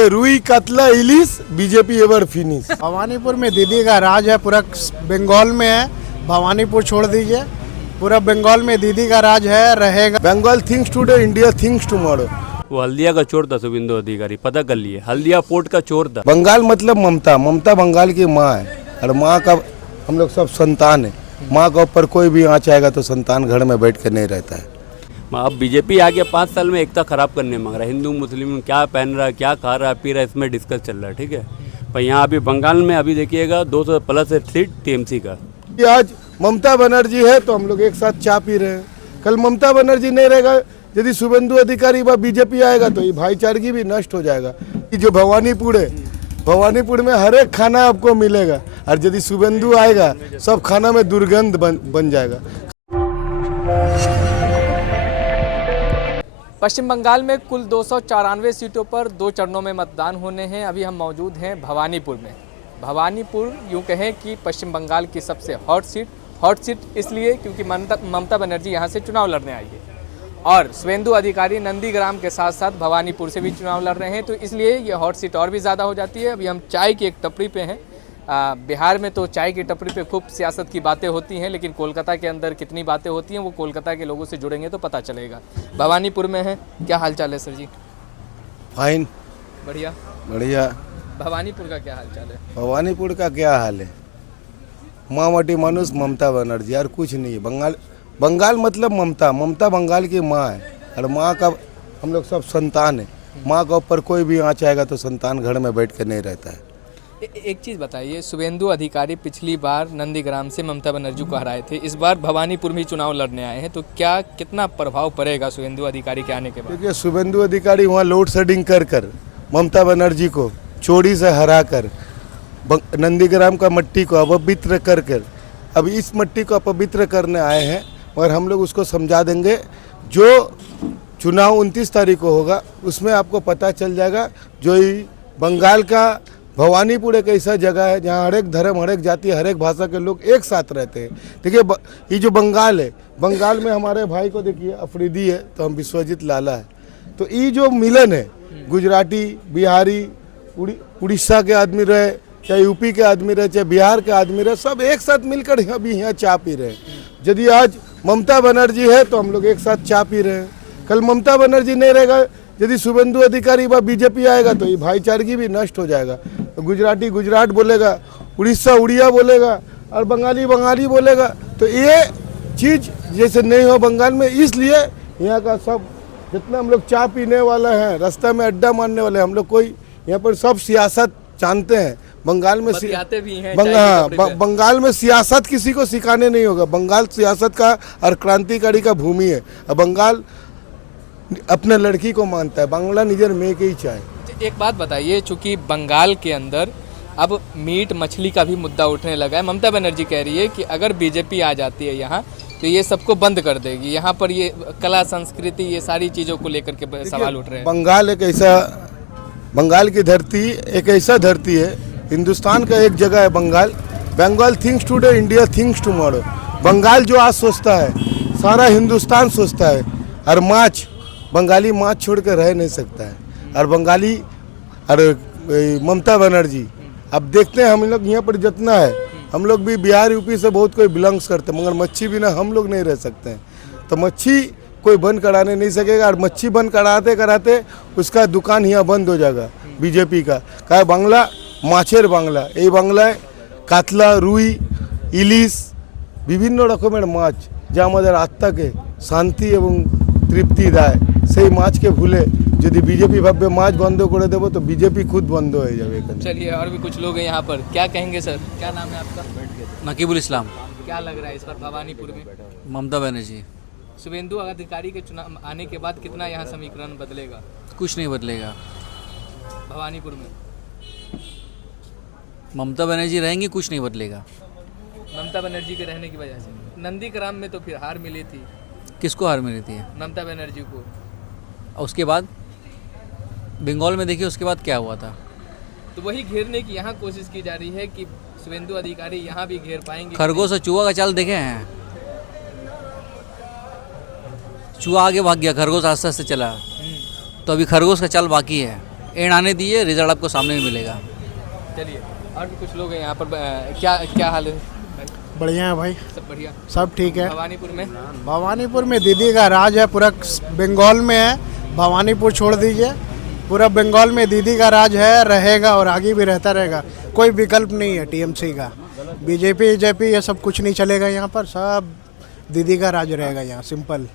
रुई कतला इलिस BJP ever finish. Bhawanipur में दीदी का राज है, पूरा बंगाल में है। भवानीपुर छोड़ दीजिए, पूरा बंगाल में दीदी का राज है, रहेगा। Bengal thinks today, India thinks tomorrow. वो हल्दिया का चोर था शुभेंदु अधिकारी, पता कर लिए, हल्दिया पोर्ट का चोर था। बंगाल मतलब ममता, ममता बंगाल की माँ है और माँ का हम लोग सब संतान है। माँ के ऊपर कोई भी आँच आएगा तो संतान घर में बैठ कर नहीं रहता है। अब बीजेपी आगे 5 साल में एकता खराब करने मांग रहा है। हिंदू मुस्लिम क्या पहन रहा है, क्या खा रहा है, पी रहा है, इसमें डिस्कस चल रहा है, ठीक है। पर यहाँ अभी बंगाल में अभी देखिएगा 200 प्लस है सीट टीएमसी का। आज ममता बनर्जी है तो हम लोग एक साथ चाय पी रहे हैं। कल ममता बनर्जी नहीं रहेगा, यदि शुभेंदु अधिकारी व बीजेपी आएगा तो ये भाईचारगी भी नष्ट हो जाएगा। ये जो भवानीपुर है, भवानीपुर में हर एक खाना आपको मिलेगा और यदि शुभेंदु आएगा सब खाना में दुर्गंध बन जाएगा। पश्चिम बंगाल में कुल 294 सीटों पर 2 चरणों में मतदान होने हैं। अभी हम मौजूद हैं भवानीपुर में। भवानीपुर यूँ कहें कि पश्चिम बंगाल की सबसे हॉट सीट इसलिए क्योंकि ममता बनर्जी यहाँ से चुनाव लड़ने आई है और शुभेंदु अधिकारी नंदीग्राम के साथ साथ भवानीपुर से भी चुनाव लड़ रहे हैं, तो इसलिए ये हॉट सीट और भी ज़्यादा हो जाती है। अभी हम चाय की एक टपरी पे हैं। बिहार में तो चाय की टपरी पे खूब सियासत की बातें होती हैं, लेकिन कोलकाता के अंदर कितनी बातें होती हैं वो कोलकाता के लोगों से जुड़ेंगे तो पता चलेगा। भवानीपुर में है, क्या हाल चाल है सर जी? फाइन, बढ़िया बढ़िया। भवानीपुर का क्या हाल चाल है? भवानीपुर का क्या हाल है? माटी मानुस ममता बनर्जी, यार कुछ नहीं है। बंगाल मतलब ममता, ममता बंगाल की माँ है और माँ का हम लोग सब संतान है। माँ के ऊपर कोई भी आँच आएगा तो संतान घर में बैठ कर नहीं रहता है। एक चीज़ बताइए, शुभेंदु अधिकारी पिछली बार नंदीग्राम से ममता बनर्जी को हराए थे, इस बार भवानीपुर में चुनाव लड़ने आए हैं, तो क्या कितना प्रभाव पड़ेगा शुभेंदु अधिकारी के आने के बाद? देखिए, शुभेंदु अधिकारी वहाँ लोड शेडिंग कर ममता बनर्जी को चोरी से हरा कर नंदीग्राम का मट्टी को अपवित्र कर अब इस मट्टी को अपवित्र करने आए हैं। मगर हम लोग उसको समझा देंगे। जो चुनाव 29 तारीख को होगा उसमें आपको पता चल जाएगा। जो बंगाल का भवानीपुर एक ऐसा जगह है जहाँ हर एक धर्म, हर एक जाति, हर एक भाषा के लोग एक साथ रहते हैं। देखिए, ये जो बंगाल है, बंगाल में हमारे भाई को देखिए अफरीदी है तो हम विश्वजीत लाला है। तो ये जो मिलन है, गुजराती, बिहारी, उड़ीसा के आदमी रहे, चाहे यूपी के आदमी रहे, चाहे बिहार के आदमी रहे, सब एक साथ मिलकर अभी यहाँ चाय पी रहे हैं। यदि आज ममता बनर्जी है तो हम लोग एक साथ चाय पी रहे हैं। कल ममता बनर्जी नहीं रहेगा, यदि शुभेंदु अधिकारी व बीजेपी आएगा तो ये भाईचारगी भी नष्ट हो जाएगा। तो गुजराती गुजरात बोलेगा, उड़ीसा उड़िया बोलेगा और बंगाली बंगाली बोलेगा। तो ये चीज़ जैसे नहीं हो बंगाल में, इसलिए यहाँ का सब जितना हम लोग चाय पीने वाला है, रास्ता में अड्डा मारने वाले, हम लोग कोई यहाँ पर सब सियासत जानते हैं। बंगाल में भी हैं, बंगाल में सियासत किसी को सिखाने नहीं होगा। बंगाल सियासत का और क्रांतिकारी का भूमि है। और बंगाल अपने लड़की को मानता है, बांग्ला निजर में के ही चाहे। एक बात बताइए, चूंकि बंगाल के अंदर अब मीट मछली का भी मुद्दा उठने लगा है, ममता बनर्जी कह रही है कि अगर बीजेपी आ जाती है यहाँ तो ये सबको बंद कर देगी। यहाँ पर ये कला संस्कृति, ये सारी चीज़ों को लेकर के सवाल उठ रहे हैं। बंगाल की धरती एक ऐसा धरती है, हिंदुस्तान का एक जगह है Bengal. Bengal thinks today, India thinks tomorrow. Bengal जो आज सोचता है सारा हिंदुस्तान सोचता है। और बंगाली माछ छोड़ कर रह नहीं सकता है। और बंगाली और ममता बनर्जी, अब देखते हैं हम लोग यहाँ पर जितना है, हम लोग भी बिहार यूपी से बहुत कोई बिलोंग्स करते हैं, मगर मच्छी बिना हम लोग नहीं रह सकते हैं। तो मच्छी कोई बंद कराने नहीं सकेगा और मच्छी बंद कराते उसका दुकान यहाँ बंद हो जाएगा बीजेपी का। क्या बांग्ला মাছের বাংলা, এই বাংলায় কাতলা, রুই, ইলিশ বিভিন্ন রকমের মাছ যা আমাদের আত্মাকে শান্তি এবং তৃপ্তি দেয়, সেই মাছকে ভুলে যদি বিজেপি ভাববে মাছ বন্ধ করে দেবো তো বিজেপি खुद বন্ধ হয়ে যাবে এখানে। चलिए, और भी कुछ लोग हैं यहाँ पर, क्या कहेंगे सर? क्या नाम है आपका? नकीबुल इस्लाम। क्या लग रहा है इस बार भवानीपुर में? ममता बनर्जी। शुभेंदु अधिकारी के चुनाव आने के बाद कितना यहाँ समीकरण बदलेगा? कुछ नहीं बदलेगा। भवानीपुर में ममता बनर्जी रहेंगी, कुछ नहीं बदलेगा। ममता बनर्जी के रहने की वजह से नंदीग्राम में तो फिर हार मिली थी। किसको हार मिली थी? ममता बनर्जी को। और उसके बाद बंगाल में देखिए उसके बाद क्या हुआ था। तो वही घेरने की यहाँ कोशिश की जा रही है कि शुभेंदु अधिकारी यहाँ भी घेर पाएंगे। खरगोश और चूहा का चाल देखे हैं? चूहा आगे भाग गया, खरगोश आस्ते आस्ते चला, तो अभी खरगोश का चाल बाकी है। एंड आने दीजिए, रिजल्ट आपको सामने में मिलेगा। चलिए, और भी कुछ लोग हैं यहाँ पर। क्या क्या हाल है? बढ़िया है भाई, सब बढ़िया। सब ठीक है। भवानीपुर में भवानीपुर में दीदी का राज है, पूरा बंगाल में है। भवानीपुर छोड़ दीजिए, पूरा बंगाल में दीदी का राज है, रहेगा और आगे भी रहता रहेगा। कोई विकल्प नहीं है टीएमसी का। बीजेपी ये सब कुछ नहीं चलेगा यहाँ पर, सब दीदी का राज रहेगा यहाँ, सिंपल।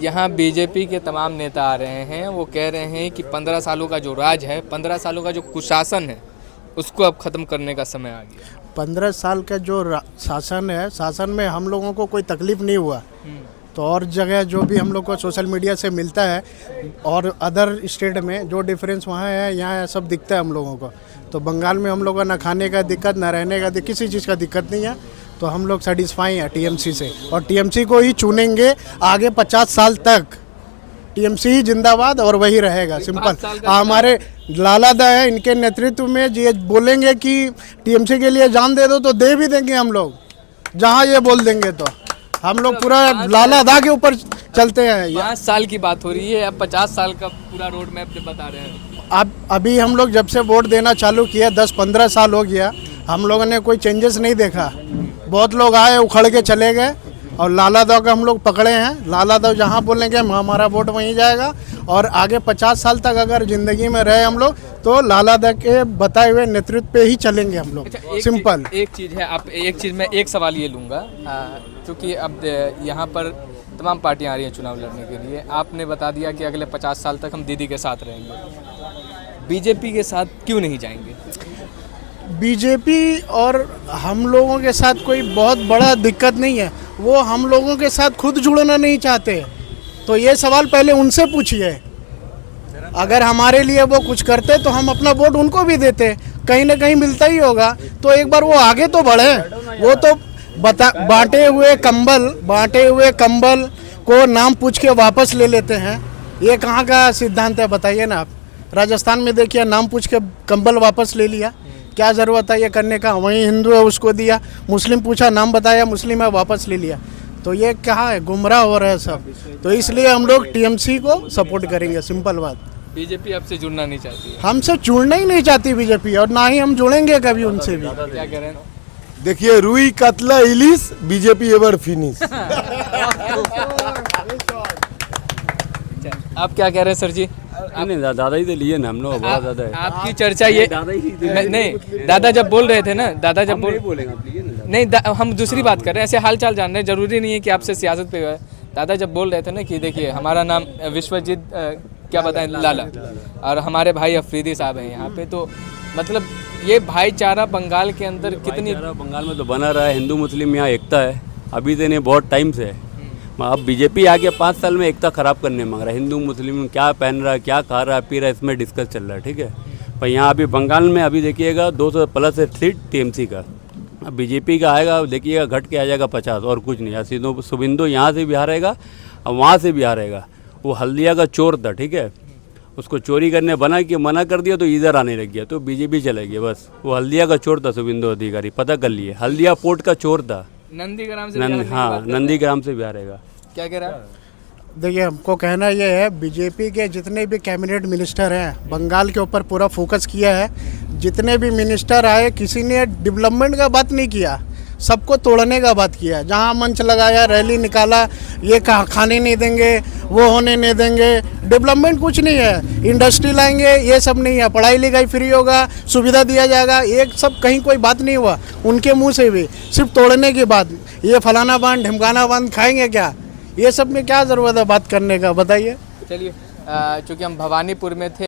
यहाँ बीजेपी के तमाम नेता आ रहे हैं, वो कह रहे हैं कि 15 सालों का जो राज है, 15 सालों का जो कुशासन है, उसको अब ख़त्म करने का समय आ गया। 15 साल का जो शासन है, शासन में हम लोगों को कोई तकलीफ नहीं हुआ। तो और जगह जो भी हम लोग को सोशल मीडिया से मिलता है और अदर स्टेट में जो डिफरेंस वहाँ है, यहाँ सब दिखता है हम लोगों को। तो बंगाल में हम लोगों को ना खाने का दिक्कत, ना रहने का दिक्कत, किसी चीज़ का दिक्कत नहीं है। तो हम लोग सेटिस्फाई हैं टीएमसी से, और टीएमसी को ही चुनेंगे आगे 50 साल तक। टीएमसी ही जिंदाबाद और वही रहेगा, सिंपल। हमारे लाला दा है, इनके नेतृत्व में ये बोलेंगे कि टीएमसी के लिए जान दे दो तो दे भी देंगे हम लोग, जहाँ ये बोल देंगे। तो हम लोग पूरा लाला दा के ऊपर चलते हैं। 5 साल की बात हो रही है, अब 50 साल का पूरा रोड मैप बता रहे हैं। अब अभी हम लोग जब से वोट देना चालू किया 10-15 साल हो गया, हम लोगों ने कोई चेंजेस नहीं देखा। बहुत लोग आए, उखड़ के चले गए, और लाला दा का हम लोग पकड़े हैं। लाला दा जहाँ बोलेंगे हमारा वोट वहीं जाएगा, और आगे 50 साल तक अगर ज़िंदगी में रहे हम लोग तो लाला दा के बताए हुए नेतृत्व पे ही चलेंगे हम लोग, सिंपल। एक चीज़ है, आप एक चीज़, मैं एक सवाल ये लूँगा, क्योंकि अब यहाँ पर तमाम पार्टियाँ आ रही हैं चुनाव लड़ने के लिए। आपने बता दिया कि अगले 50 साल तक हम दीदी के साथ रहेंगे, बीजेपी के साथ क्यों नहीं जाएंगे? बीजेपी और हम लोगों के साथ कोई बहुत बड़ा दिक्कत नहीं है, वो हम लोगों के साथ खुद जुड़ना नहीं चाहते। तो ये सवाल पहले उनसे पूछिए। अगर हमारे लिए वो कुछ करते तो हम अपना वोट उनको भी देते, कहीं ना कहीं मिलता ही होगा। तो एक बार वो आगे तो बढ़े। वो तो बांटे हुए कंबल को नाम पूछ के वापस ले लेते हैं। ये कहाँ का सिद्धांत है बताइए ना आप। राजस्थान में देखिए, नाम पूछ के कंबल वापस ले लिया, क्या ज़रूरत है ये करने का? वहीं हिंदू है उसको दिया, मुस्लिम पूछा, नाम बताया, मुस्लिम है, वापस ले लिया। तो ये कहाँ है, गुमराह हो रहा है सब। तो इसलिए हम लोग टीएमसी को सपोर्ट करेंगे, सिंपल बात। बीजेपी आपसे जुड़ना नहीं चाहती है? हमसे जुड़ना ही नहीं चाहती बीजेपी, और ना ही हम जुड़ेंगे कभी उनसे भी। क्या कह रहे हैं? देखिए, रुई कतला इलिस, बीजेपी एवर फिनिश। आप क्या कह रहे हैं सर जी? नहीं, दादा ही तो लिए ना हम लोग, बहुत ज़्यादा है। आपकी चर्चा ये नहीं, दादा जब बोल रहे थे ना, दादा जब बोलेंगे आप लिए ना। नहीं, हम दूसरी बात कर रहे हैं, ऐसे हाल चाल जान रहे हैं, जरूरी नहीं है कि आपसे सियासत पे। दादा जब बोल रहे थे ना कि देखिए हमारा नाम विश्वजीत क्या बताएं लाला, और हमारे भाई अफरीदी साहब हैं यहाँ पे, तो मतलब ये भाईचारा बंगाल के अंदर कितनी, बंगाल में तो बना रहा है, हिंदू मुस्लिम यहाँ एकता है अभी से नहीं, बहुत टाइम से है। अब बीजेपी आगे 5 साल में एकता ख़राब करने मांग रहा है। हिंदू मुस्लिम क्या पहन रहा है, क्या खा रहा है, पी रहा है, इसमें डिस्कस चल रहा है, ठीक है। पर यहाँ अभी बंगाल में अभी देखिएगा 200+ है सीट टीएमसी का। अब बीजेपी का आएगा, देखिएगा घट के आ जाएगा 50, और कुछ नहीं। सीधो शुभिंदु यहाँ से भी हारेगा और वहाँ से भी हारेगा। वो हल्दिया का चोर था, ठीक है, उसको चोरी करने मना कर दिया तो इधर आने लग गया, तो बीजेपी चलेगी बस। वो हल्दिया का चोर था शुभिंदु अधिकारी, पता कर लिए, हल्दिया पोर्ट का चोर था। नंदीग्राम से हाँ, नंदीग्राम से भी हारेगा। क्या कह रहा है? देखिए, हमको कहना ये है, बीजेपी के जितने भी कैबिनेट मिनिस्टर हैं, बंगाल के ऊपर पूरा फोकस किया है। जितने भी मिनिस्टर आए, किसी ने डेवलपमेंट का बात नहीं किया, सबको तोड़ने का बात किया। जहां मंच लगाया, रैली निकाला, ये खाने नहीं देंगे, वो होने नहीं देंगे, डेवलपमेंट कुछ नहीं है। इंडस्ट्री लाएंगे, ये सब नहीं है। पढ़ाई लिखाई फ्री होगा, सुविधा दिया जाएगा, एक सब कहीं कोई बात नहीं हुआ उनके मुंह से भी, सिर्फ तोड़ने की बात। ये फलाना बांध ढिमकाना बांध खाएंगे क्या? ये सब में क्या ज़रूरत है बात करने का, बताइए। चलिए, चूँकि हम भवानीपुर में थे,